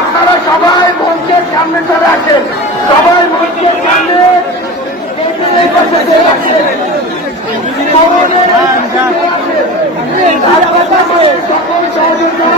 আপনারা সবাই মঞ্চের সামনে চলে আসেন। সবাই মঞ্চের সামনে সকল সহযোগিতা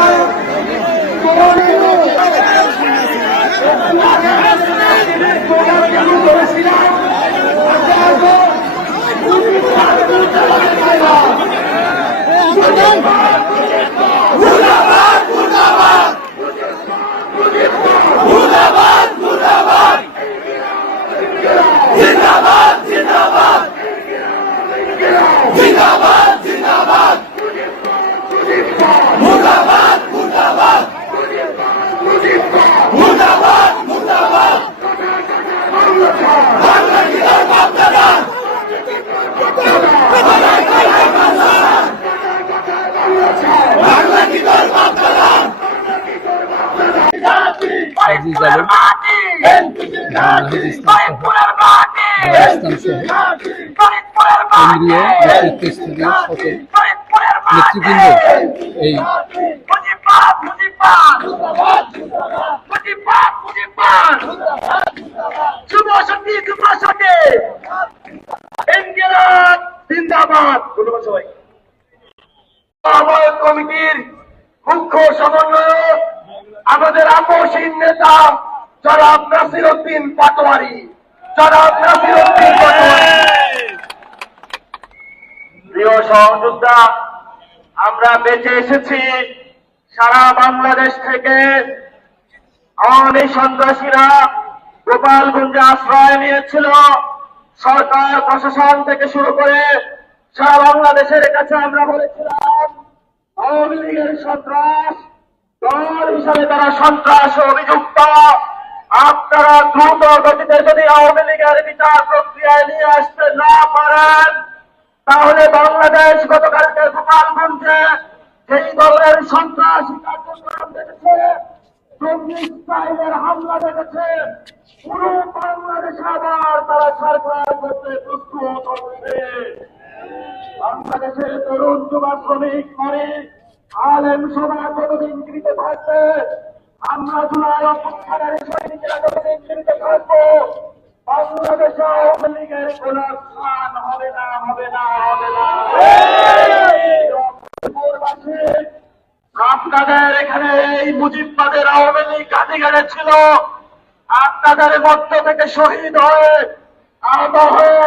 কেন্দ্রীয় নেতৃত্বস্থানীয় সকল নেতৃবৃন্দ এই কমিটির মুখ্য সমন্বয়ক আমাদের আপসীন নেতা জনাব নাসির পাটোয়ারি। জনাব নাসির পাটোয়ারি। প্রিয় সহযোদ্ধা, আমরা বেঁচে এসেছি সারা বাংলাদেশ থেকে। আওয়ামী সন্ত্রাসীরা গোপালগঞ্জে আশ্রয় নিয়েছিল। সরকার, প্রশাসন থেকে শুরু করে সারা বাংলাদেশের কাছে আমরা বলেছিলাম, আওয়ামী লীগের সন্ত্রাস, দল হিসাবে তারা সন্ত্রাস অভিযুক্ত। আপনারা দ্রুত গতিতে যদি আওয়ামী লীগের বিচার প্রক্রিয়ায় নিয়ে আসতে না পারেন, তাহলে বাংলাদেশ গতকালকে গোপালগঞ্জে যেই দলের সন্ত্রাসী কার্যক্রম দেখেছে হামলা দেখেছে আবার তারা করতে প্রস্তুত তরুণ যুবা শ্রমিক করে আলেম সভা জীবিত থাকবে আমরা জুলাই অভ্যুত্থানের সৈনিকেরা যতদিন বাংলাদেশে আওয়ামী লীগের কোন স্থান হবে না হবে না হবে না। আপনাদের এখানে এই মুজিববাদের আওয়ামী লীগ গাড়ি ছিল। আপনাদের মধ্য থেকে শহীদ হয়ে, আহত হয়ে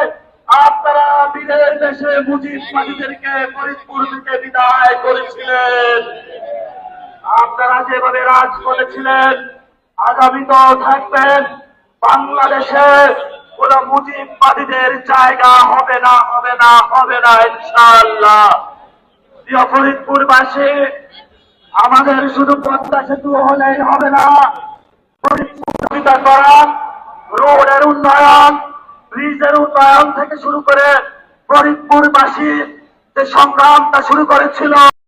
আপনারা বীরের দেশে মুজিব মাজিদেরকে ফরিদপুর থেকে বিদায় করেছিলেন। আপনারা যেভাবে রাজ করেছিলেন, আগামীতেও থাকবেন। বাংলাদেশে কোন মুজিববাদীদের জায়গা হবে না হবে না হবে না, ইনশাআল্লাহ। প্রিয় ফরিদপুরবাসী, আমাদের শুধু পদ্মা সেতু হলেই হবে না। প্রতিযোগিতা করা, রোডের উন্নয়ন, ব্রিজের উন্নয়ন থেকে শুরু করে ফরিদপুরবাসী যে সংগ্রামটা শুরু করেছিল